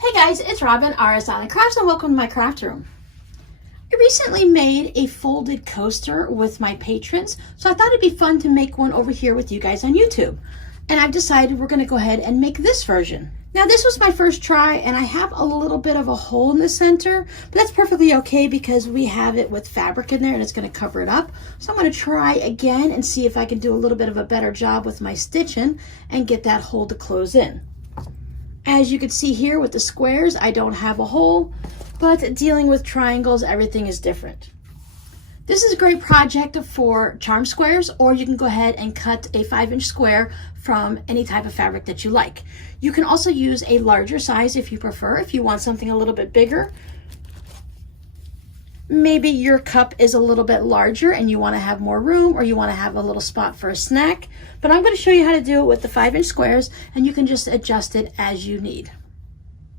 Hey guys, it's Robin, RsIslandCrafts, and welcome to my craft room. I recently made a folded coaster with my patrons, so I thought it'd be fun to make one over here with you guys on YouTube. And I've decided we're going to go ahead and make this version. Now this was my first try, and I have a little bit of a hole in the center, but that's perfectly okay because we have it with fabric in there and it's going to cover it up. So I'm going to try again and see if I can do a little bit of a better job with my stitching and get that hole to close in. As you can see here with the squares, I don't have a hole, but dealing with triangles, everything is different. This is a great project for charm squares, or you can go ahead and cut a 5-inch square from any type of fabric that you like. You can also use a larger size if you prefer, if you want something a little bit bigger. Maybe your cup is a little bit larger and you want to have more room, or you want to have a little spot for a snack. But I'm going to show you how to do it with the 5-inch squares, and you can just adjust it as you need.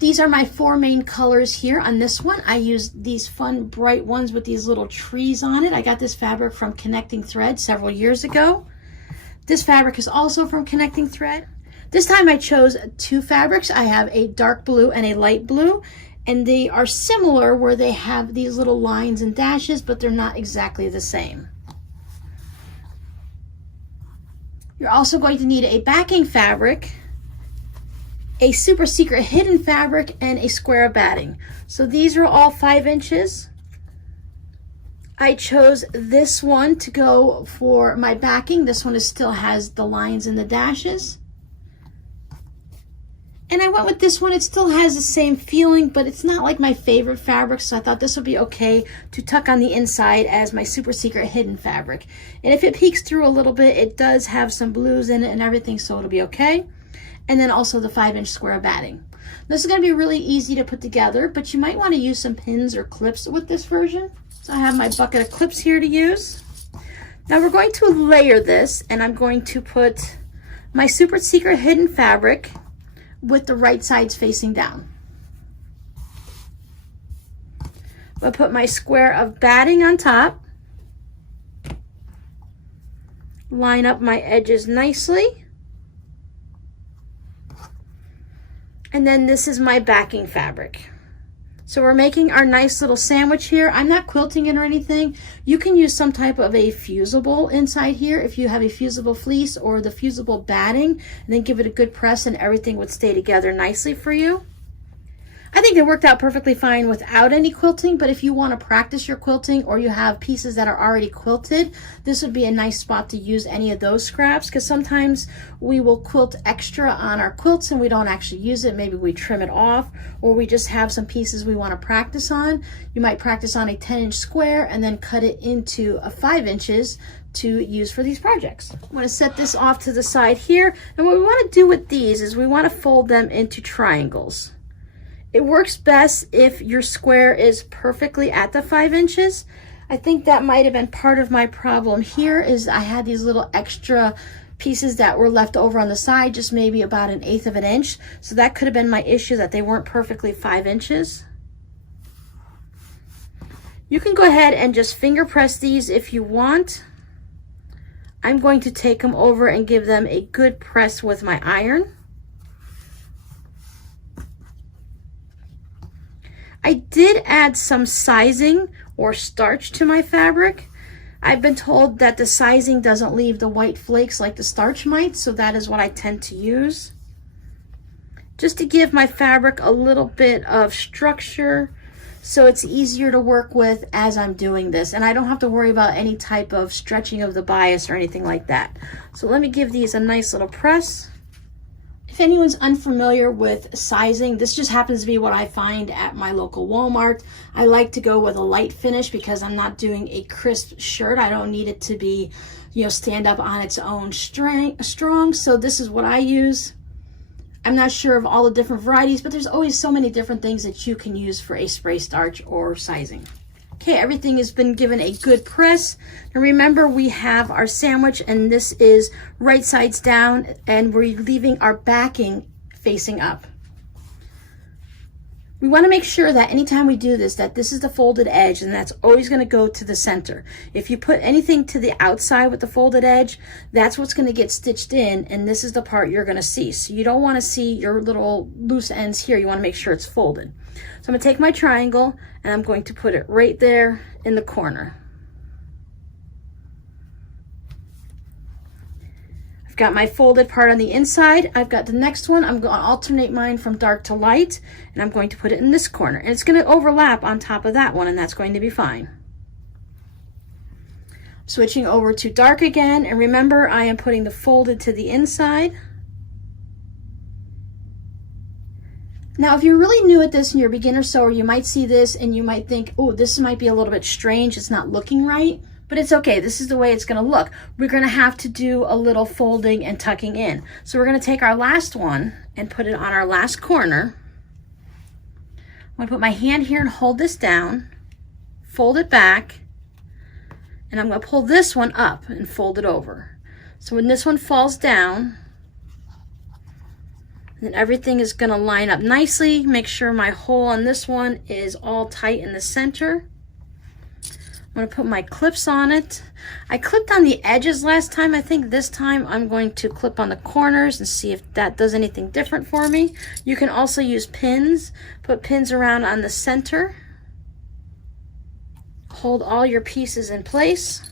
These are my 4 main colors here on this one. I used these fun bright ones with these little trees on it. I got this fabric from Connecting Thread several years ago. This fabric is also from Connecting Thread. This time I chose 2 fabrics. I have a dark blue and a light blue. And they are similar where they have these little lines and dashes, but they're not exactly the same. You're also going to need a backing fabric, a super secret hidden fabric, and a square of batting. So these are all 5 inches. I chose this one to go for my backing. This one still has the lines and the dashes. And I went with this one. It still has the same feeling, but it's not like my favorite fabric, so I thought this would be okay to tuck on the inside as my super secret hidden fabric. And if it peeks through a little bit, it does have some blues in it and everything, so it'll be okay. And then also the 5-inch square batting. This is going to be really easy to put together, but you might want to use some pins or clips with this version. So I have my bucket of clips here to use. Now we're going to layer this, and I'm going to put my super secret hidden fabric with the right sides facing down. I'll put my square of batting on top. Line up my edges nicely. And then this is my backing fabric. So we're making our nice little sandwich here. I'm not quilting it or anything. You can use some type of a fusible inside here if you have a fusible fleece or the fusible batting, and then give it a good press and everything would stay together nicely for you. I think it worked out perfectly fine without any quilting, but if you want to practice your quilting or you have pieces that are already quilted, this would be a nice spot to use any of those scraps, because sometimes we will quilt extra on our quilts and we don't actually use it. Maybe we trim it off, or we just have some pieces we want to practice on. You might practice on a 10-inch square and then cut it into a 5 inches to use for these projects. I'm going to set this off to the side here, and what we want to do with these is we want to fold them into triangles. It works best if your square is perfectly at the 5 inches. I think that might have been part of my problem here, is I had these little extra pieces that were left over on the side, just maybe about 1/8 of an inch. So that could have been my issue, that they weren't perfectly 5 inches. You can go ahead and just finger press these if you want. I'm going to take them over and give them a good press with my iron. I did add some sizing or starch to my fabric. I've been told that the sizing doesn't leave the white flakes like the starch might, so that is what I tend to use, just to give my fabric a little bit of structure so it's easier to work with as I'm doing this, and I don't have to worry about any type of stretching of the bias or anything like that. So let me give these a nice little press. If anyone's unfamiliar with sizing, this just happens to be what I find at my local Walmart. I like to go with a light finish because I'm not doing a crisp shirt. I don't need it to be, stand up on its own strong. So this is what I use. I'm not sure of all the different varieties, but there's always so many different things that you can use for a spray starch or sizing. Okay, everything has been given a good press. Now remember, we have our sandwich, and this is right sides down, and we're leaving our backing facing up. We want to make sure that anytime we do this, that this is the folded edge, and that's always going to go to the center. If you put anything to the outside with the folded edge, that's what's going to get stitched in, and this is the part you're going to see. So you don't want to see your little loose ends here. You want to make sure it's folded. So I'm going to take my triangle and I'm going to put it right there in the corner. Got my folded part on the inside. I've got the next one. I'm going to alternate mine from dark to light, and I'm going to put it in this corner, and it's going to overlap on top of that one, and that's going to be fine. Switching over to dark again, and remember, I am putting the folded to the inside. Now, if you're really new at this and you're a beginner sewer, you might see this and you might think, oh, this might be a little bit strange. It's not looking right. But it's okay, this is the way it's gonna look. We're gonna have to do a little folding and tucking in. So we're gonna take our last one and put it on our last corner. I'm gonna put my hand here and hold this down, fold it back, and I'm gonna pull this one up and fold it over. So when this one falls down, then everything is gonna line up nicely. Make sure my hole on this one is all tight in the center. I'm going to put my clips on it. I clipped on the edges last time. I think this time I'm going to clip on the corners and see if that does anything different for me. You can also use pins. Put pins around on the center. Hold all your pieces in place.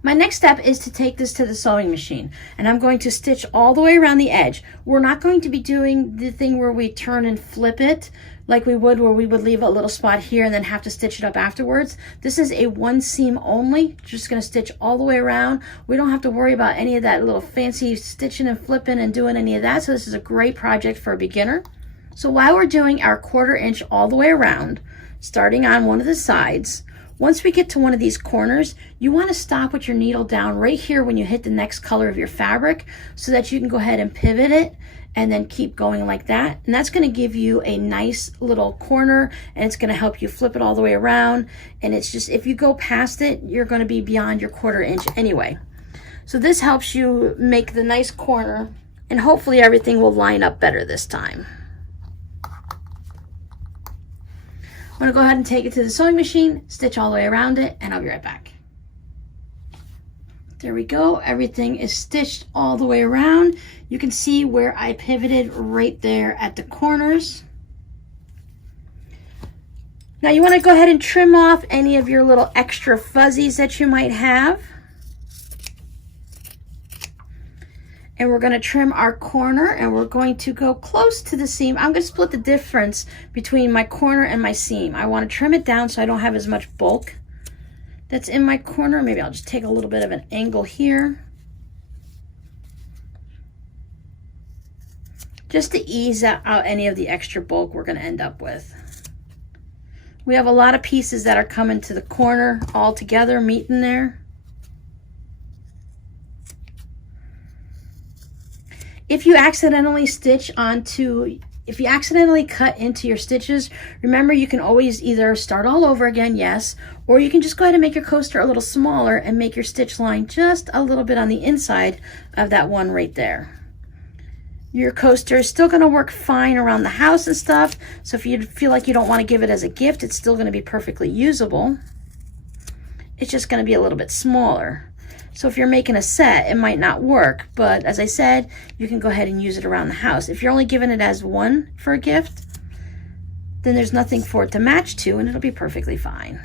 My next step is to take this to the sewing machine, and I'm going to stitch all the way around the edge. We're not going to be doing the thing where we turn and flip it like we would, where we would leave a little spot here and then have to stitch it up afterwards. This is a one seam only, just gonna stitch all the way around. We don't have to worry about any of that little fancy stitching and flipping and doing any of that, so this is a great project for a beginner. So while we're doing our 1/4 inch all the way around, starting on one of the sides, once we get to one of these corners, you want to stop with your needle down right here when you hit the next color of your fabric, so that you can go ahead and pivot it and then keep going like that. And that's going to give you a nice little corner, and it's going to help you flip it all the way around. And it's just, if you go past it, you're going to be beyond your 1/4 inch anyway. So this helps you make the nice corner, and hopefully everything will line up better this time. I'm going to go ahead and take it to the sewing machine, stitch all the way around it, and I'll be right back. There we go. Everything is stitched all the way around. You can see where I pivoted right there at the corners. Now you want to go ahead and trim off any of your little extra fuzzies that you might have. And we're going to trim our corner, and we're going to go close to the seam. I'm going to split the difference between my corner and my seam. I want to trim it down so I don't have as much bulk that's in my corner. Maybe I'll just take a little bit of an angle here, just to ease out any of the extra bulk we're going to end up with. We have a lot of pieces that are coming to the corner all together, meeting there. If you accidentally if you accidentally cut into your stitches, remember you can always either start all over again, yes, or you can just go ahead and make your coaster a little smaller and make your stitch line just a little bit on the inside of that one right there. Your coaster is still going to work fine around the house and stuff, so if you feel like you don't want to give it as a gift, it's still going to be perfectly usable. It's just going to be a little bit smaller. So if you're making a set, it might not work, but as I said, you can go ahead and use it around the house. If you're only giving it as one for a gift, then there's nothing for it to match to, and it'll be perfectly fine.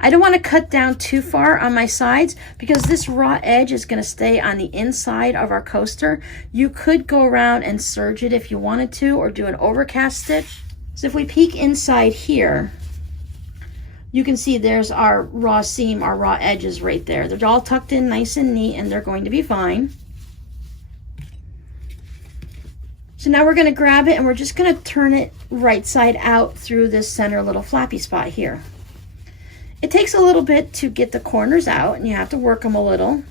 I don't want to cut down too far on my sides because this raw edge is going to stay on the inside of our coaster. You could go around and serge it if you wanted to, or do an overcast stitch. So if we peek inside here, you can see there's our raw seam, our raw edges right there. They're all tucked in nice and neat, and they're going to be fine. So now we're going to grab it, and we're just going to turn it right side out through this center little flappy spot here. It takes a little bit to get the corners out, and you have to work them a little.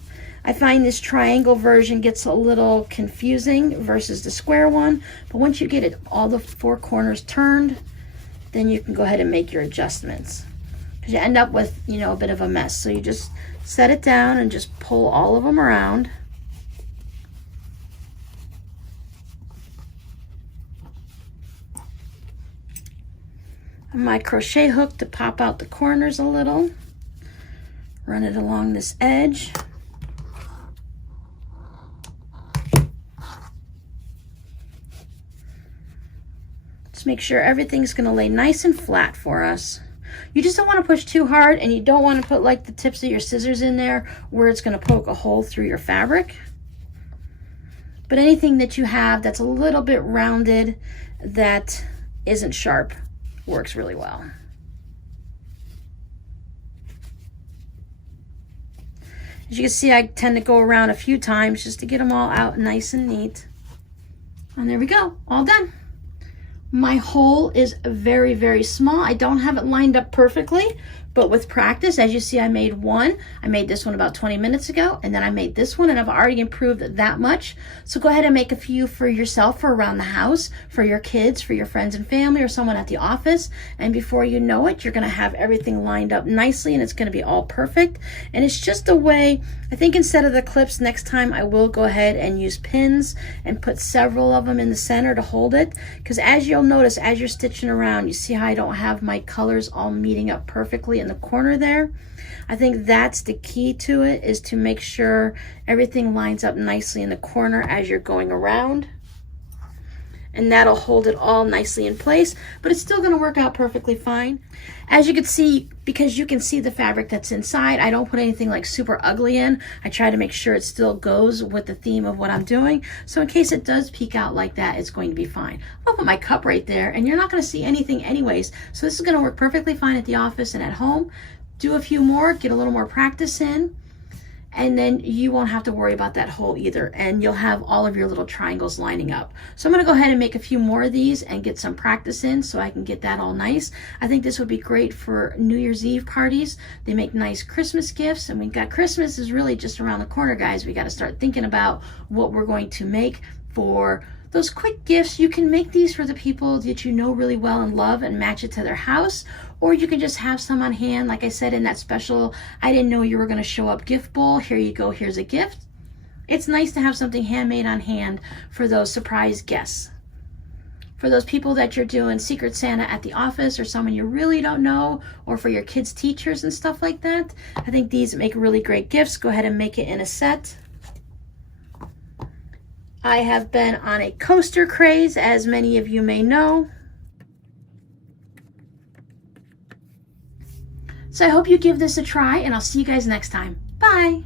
I find this triangle version gets a little confusing versus the square one, but once you get it all the 4 corners turned, then you can go ahead and make your adjustments, because you end up with, you know, a bit of a mess. So you just set it down and just pull all of them around. My crochet hook to pop out the corners a little. Run it along this edge. Just make sure everything's going to lay nice and flat for us. You just don't want to push too hard, and you don't want to put like the tips of your scissors in there where it's going to poke a hole through your fabric. But anything that you have that's a little bit rounded, that isn't sharp, works really well. As you can see, I tend to go around a few times just to get them all out nice and neat. And there we go, all done. My hole is very, very small. I don't have it lined up perfectly, but with practice, as you see, I made one. I made this one about 20 minutes ago, and then I made this one, and I've already improved that much. So go ahead and make a few for yourself, for around the house, for your kids, for your friends and family, or someone at the office. And before you know it, you're gonna have everything lined up nicely, and it's gonna be all perfect. And it's just a way, I think instead of the clips, next time I will go ahead and use pins and put several of them in the center to hold it. Because as you'll notice, as you're stitching around, you see how I don't have my colors all meeting up perfectly in the corner there. I think that's the key to it, is to make sure everything lines up nicely in the corner as you're going around, and that'll hold it all nicely in place. But it's still going to work out perfectly fine. As you can see, because you can see the fabric that's inside, I don't put anything like super ugly in. I try to make sure it still goes with the theme of what I'm doing. So in case it does peek out like that, it's going to be fine. I'll put my cup right there, and you're not going to see anything anyways. So this is going to work perfectly fine at the office and at home. Do a few more, get a little more practice in, and then you won't have to worry about that hole either, and you'll have all of your little triangles lining up. So I'm going to go ahead and make a few more of these and get some practice in so I can get that all nice. I think this would be great for New Year's Eve parties. They make nice Christmas gifts, and we've got Christmas is really just around the corner, guys. We got to start thinking about what we're going to make for those quick gifts. You can make these for the people that you know really well and love and match it to their house, or you can just have some on hand, like I said, in that special I didn't know you were going to show up gift bowl. Here you go, here's a gift. It's nice to have something handmade on hand for those surprise guests. For those people that you're doing Secret Santa at the office, or someone you really don't know, or for your kids' teachers and stuff like that, I think these make really great gifts. Go ahead and make it in a set. I have been on a coaster craze, as many of you may know. So I hope you give this a try, and I'll see you guys next time. Bye.